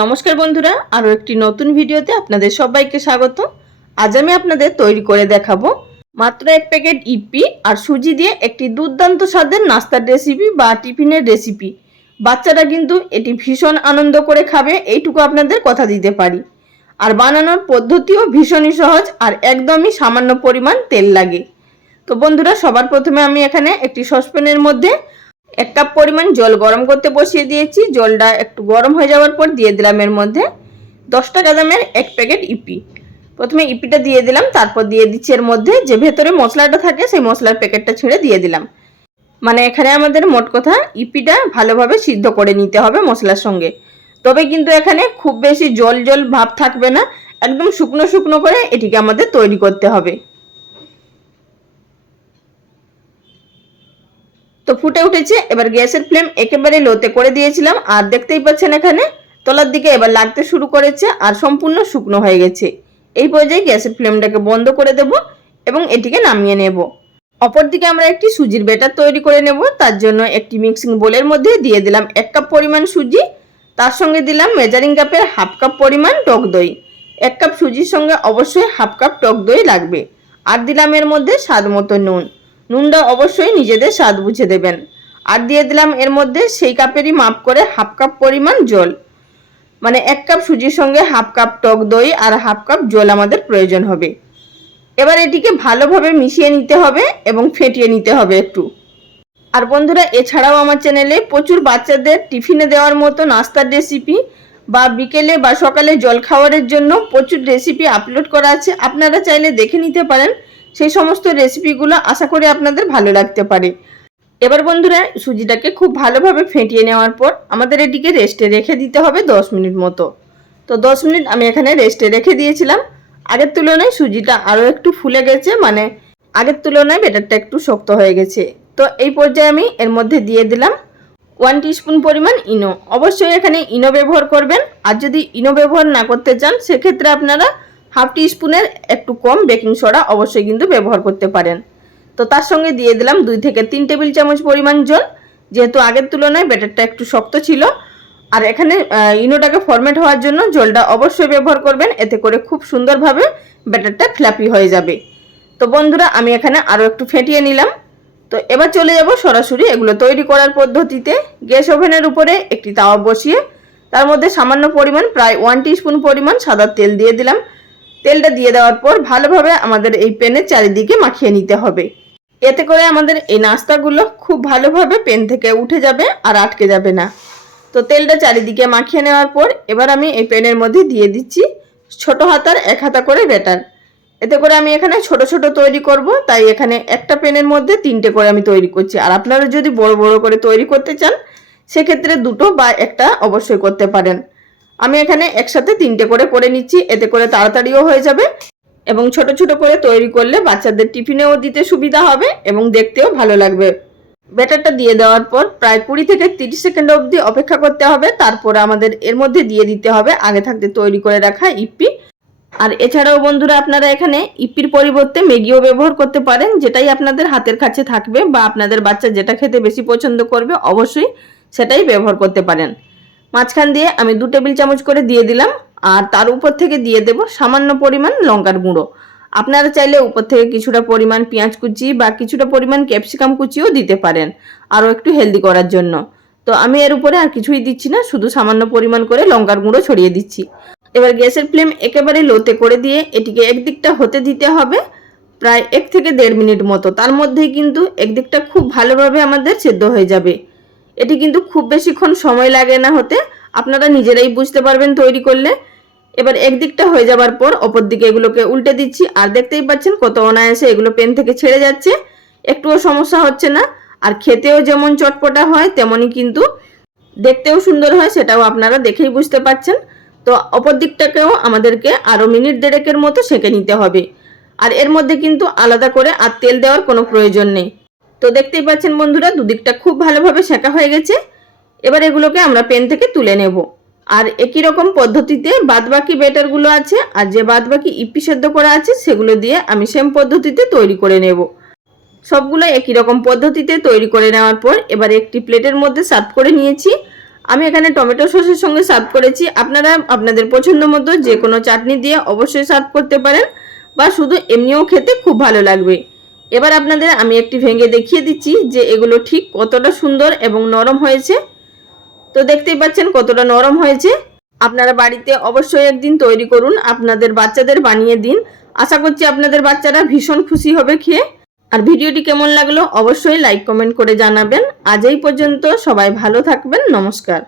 নমস্কার বন্ধুরা, আরও একটি নতুন ভিডিওতে আপনাদের সবাইকে স্বাগত। আজ আমি আপনাদের তৈরি করে দেখাবো মাত্র এক প্যাকেট ইপি আর সুজি দিয়ে একটি দুর্দান্ত স্বাদের নাস্তার রেসিপি বা টিফিনের রেসিপি বাচ্চারা কিন্তু এটি ভীষণ আনন্দ করে খাবে, এইটুকু আপনাদের কথা দিতে পারি। আর বানানোর পদ্ধতিও ভীষণই সহজ আর একদমই সামান্য পরিমাণ তেল লাগে। তো বন্ধুরা, সবার প্রথমে আমি এখানে একটি সসপ্যানের মধ্যে এক কাপ পরিমাণ জল গরম করতে বসিয়ে দিয়েছি। জলটা একটু গরম হয়ে যাওয়ার পর দিয়ে দিলাম এর মধ্যে দশ টাকা এক প্যাকেট ইপি। প্রথমে ইপিটা দিয়ে দিলাম, তারপর দিয়ে দিচ্ছি এর মধ্যে যে ভেতরে মশলাটা থাকে সেই মশলার প্যাকেটটা ছেড়ে দিয়ে দিলাম। মানে এখানে আমাদের মোট কথা ইপিটা ভালোভাবে সিদ্ধ করে নিতে হবে মশলার সঙ্গে। তবে কিন্তু এখানে খুব বেশি জল জল ভাব থাকবে না, একদম শুকনো শুকনো করে এটিকে আমাদের তৈরি করতে হবে। তো ফুটে উঠেছে। এবার গ্যাসের ফ্লেম একেবারে লোতে করে দিয়েছিলাম। আর দেখতেই পাচ্ছেন এখানে তলার দিকে এবার লাগতে শুরু করেছে আর সম্পূর্ণ শুকনো হয়ে গেছে। এই পর্যায়ে গ্যাসের ফ্লেমটাকে বন্ধ করে দেব এবং এটিকে নামিয়ে নেব। অপরদিকে আমরা একটি সুজির ব্যাটার তৈরি করে নেব। তার জন্য একটি মিক্সিং বোলের মধ্যে দিয়ে দিলাম এক কাপ পরিমাণ সুজি। তার সঙ্গে দিলাম মেজারিং কাপের হাফ কাপ পরিমাণ টক দই। এক কাপ সুজির সঙ্গে অবশ্যই হাফ কাপ টক দই লাগবে। আর দিলাম এর মধ্যে স্বাদ মতো নুন। নুনটা অবশ্যই নিজেদের স্বাদ বুঝে দেবেন। আর দিয়ে দিলাম এর মধ্যে সেই কাপেরই মাপ করে হাফ কাপ পরিমাণ জল। মানে এক কাপ সুজির সঙ্গে হাফ কাপ টক দই আর হাফ কাপ জল আমাদের প্রয়োজন হবে। এবার এটিকে ভালোভাবে মিশিয়ে নিতে হবে এবং ফেটিয়ে নিতে হবে একটু। আর বন্ধুরা, এছাড়াও আমার চ্যানেলে প্রচুর বাচ্চাদের টিফিনে দেওয়ার মতো নাস্তার রেসিপি বা বিকেলে বা সকালে জল খাওয়ারের জন্য প্রচুর রেসিপি আপলোড করা আছে। আপনারা চাইলে দেখে নিতে পারেন। সেই সমস্ত রেসিপিগুলো আশা করি আপনাদের ভালো লাগতে পারে। এবার বন্ধুরা, সুজিটাকে খুব ভালোভাবে ফেটিয়ে নেওয়ার পর আমাদের এটিকে রেস্টে রেখে দিতে হবে দশ মিনিট মতো। তো দশ মিনিট আমি এখানে রেস্টে রেখে দিয়েছিলাম। আগের তুলনায় সুজিটা আরও একটু ফুলে গেছে মানে আগের তুলনায় বেটারটা একটু শক্ত হয়ে গেছে। তো এই পর্যায়ে আমি এর মধ্যে দিয়ে দিলাম ওয়ান টিস্পুন পরিমাণ ইনো। অবশ্যই এখানে ইনো ব্যবহার করবেন। আর যদি ইনো ব্যবহার না করতে চান, সেক্ষেত্রে আপনারা হাফ টি স্পুনের একটু কম বেকিং সোডা অবশ্যই কিন্তু ব্যবহার করতে পারেন। তো তার সঙ্গে দিয়ে দিলাম দুই থেকে তিন টেবিল চামচ পরিমাণ জল। যেহেতু আগের তুলনায় ব্যাটারটা একটু শক্ত ছিল। আর এখানে ইনোটাকে ফরমেট হওয়ার জন্য জলটা অবশ্যই ব্যবহার করবেন। এতে করে খুব সুন্দরভাবে ব্যাটারটা ফ্ল্যাপি হয়ে যাবে। তো বন্ধুরা, আমি এখানে আরও একটু ফেটিয়ে নিলাম। তো এবার চলে যাব সরাসরি এগুলো তৈরি করার পদ্ধতিতে। গ্যাস ওভেনের উপরে একটি তাওয়া বসিয়ে, তার মধ্যে সামান্য পরিমাণ, প্রায় ওয়ান টিস্পুন পরিমাণ সাদা তেল দিয়ে দিলাম। তেলটা দিয়ে দেওয়ার পর ভালোভাবে আমাদের এই প্যানের চারিদিকে মাখিয়ে নিতে হবে। এতে করে আমাদের এই নাস্তাগুলো খুব ভালোভাবে পেন থেকে উঠে যাবে আর আটকে যাবে না। তো তেলটা চারিদিকে মাখিয়ে নেওয়ার পর এবার আমি এই প্যানের মধ্যে দিয়ে দিচ্ছি ছোট হাতার এক হাতা করে ব্যাটার। এতে করে আমি এখানে ছোট ছোট তৈরি করব, তাই এখানে একটা পেনের মধ্যে তিনটে করে আমি তৈরি করছি। আর আপনারা যদি বড় বড় করে তৈরি করতে চান, সেক্ষেত্রে দুটো বা একটা অবশ্যই করতে পারেন। আমি এখানে একসাথে তিনটে করে করে নিচ্ছি, এতে করে তাড়াতাড়িও হয়ে যাবে এবং ছোট ছোট করে তৈরি করলে বাচ্চাদের টিফিনেও দিতে সুবিধা হবে এবং দেখতেও ভালো লাগবে। ব্যাটারটা দিয়ে দেওয়ার পর প্রায় কুড়ি থেকে তিরিশ সেকেন্ড অবধি অপেক্ষা করতে হবে, তারপর আমাদের এর মধ্যে দিয়ে দিতে হবে আগে থাকতে তৈরি করে রাখা ইপি আর এছাড়াও বন্ধুরা আপনারা এখানে ইপির পরিবর্তে ম্যাগিও ব্যবহার করতে পারেন, যেটাই আপনাদের হাতের কাছে থাকবে বা আপনাদের বাচ্চা যেটা খেতে বেশি পছন্দ করবে অবশ্যই সেটাই ব্যবহার করতে পারেন। মাঝখান দিয়ে আমি দু টেবিল চামচ করে দিয়ে দিলাম, আর তার উপর থেকে দিয়ে দেব সামান্য পরিমাণ লঙ্কার গুঁড়ো। আপনারা চাইলে উপর থেকে কিছুটা পরিমাণ পেঁয়াজ কুচি বা কিছুটা পরিমাণ ক্যাপসিকাম কুচিও দিতে পারেন, আরও একটু হেলদি করার জন্য। তো আমি এর উপরে আর কিছুই দিচ্ছি না, শুধু সামান্য পরিমাণ করে লঙ্কার গুঁড়ো ছড়িয়ে দিচ্ছি। এবার গ্যাসের ফ্লেম একেবারে লোতে করে দিয়ে এটিকে একদিকটা হতে দিতে হবে, প্রায় এক থেকে দেড় মিনিট মতো। তার মধ্যেই কিন্তু একদিকটা খুব ভালোভাবে আমাদের সেদ্ধ হয়ে যাবে। এটি কিন্তু খুব বেশিক্ষণ সময় লাগে না হতে। আপনারা নিজেরাই বুঝতে পারবেন তৈরি করলে। এবার একদিকটা হয়ে যাবার পর অপর দিকে এগুলোকে উল্টে দিচ্ছি। আর দেখতেই পাচ্ছেন কত অনায়াসে এগুলো পেন থেকে ছেড়ে যাচ্ছে। একটুও সমস্যা হচ্ছে না। আর খেতেও যেমন চটপটা হয়, তেমনই কিন্তু দেখতেও সুন্দর হয়, সেটাও আপনারা দেখেই বুঝতে পাচ্ছেন। তো অপর দিকটাকেও আমাদেরকে আরও মিনিট দেড়েকের মতো সেঁকে নিতে হবে। আর এর মধ্যে কিন্তু আলাদা করে আর তেল দেওয়ার কোনো প্রয়োজন নেই। তো দেখতেই পাচ্ছেন বন্ধুরা, দুদিকটা খুব ভালোভাবে সেঁকা হয়ে গেছে। এবার এগুলোকে আমরা পেন থেকে তুলে নেব। আর একই রকম পদ্ধতিতে বাদবাকি ব্যাটারগুলো আছে, আর যে বাদবাকি ইপি সেদ্ধ করা আছে, সেগুলো দিয়ে আমি সেম পদ্ধতিতে তৈরি করে নেব। সবগুলো একই রকম পদ্ধতিতে তৈরি করে নেওয়ার পর এবার একটি প্লেটের মধ্যে সার্ভ করে নিয়েছি। আমি এখানে টমেটো সসের সঙ্গে সার্ভ করেছি। আপনারা আপনাদের পছন্দ মতো যে কোনো চাটনি দিয়ে অবশ্যই সার্ভ করতে পারেন, বা শুধু এমনিও খেতে খুব ভালো লাগবে। এবার আপনাদের আমি একটি ভেঙে দেখিয়ে দিচ্ছি যে এগুলো ঠিক কতটা সুন্দর এবং নরম হয়েছে। তো দেখতেই পাচ্ছেন কতটা নরম হয়েছে। আপনারা বাড়িতে অবশ্যই একদিন তৈরি করুন, আপনাদের বাচ্চাদের বানিয়ে দিন। আশা করছি আপনাদের বাচ্চারা ভীষণ খুশি হবে খেয়ে। আর ভিডিওটি কেমন লাগল অবশ্যই লাইক, কমেন্ট করে জানাবেন। আজ এই পর্যন্ত সবাই ভালো থাকবেন, নমস্কার।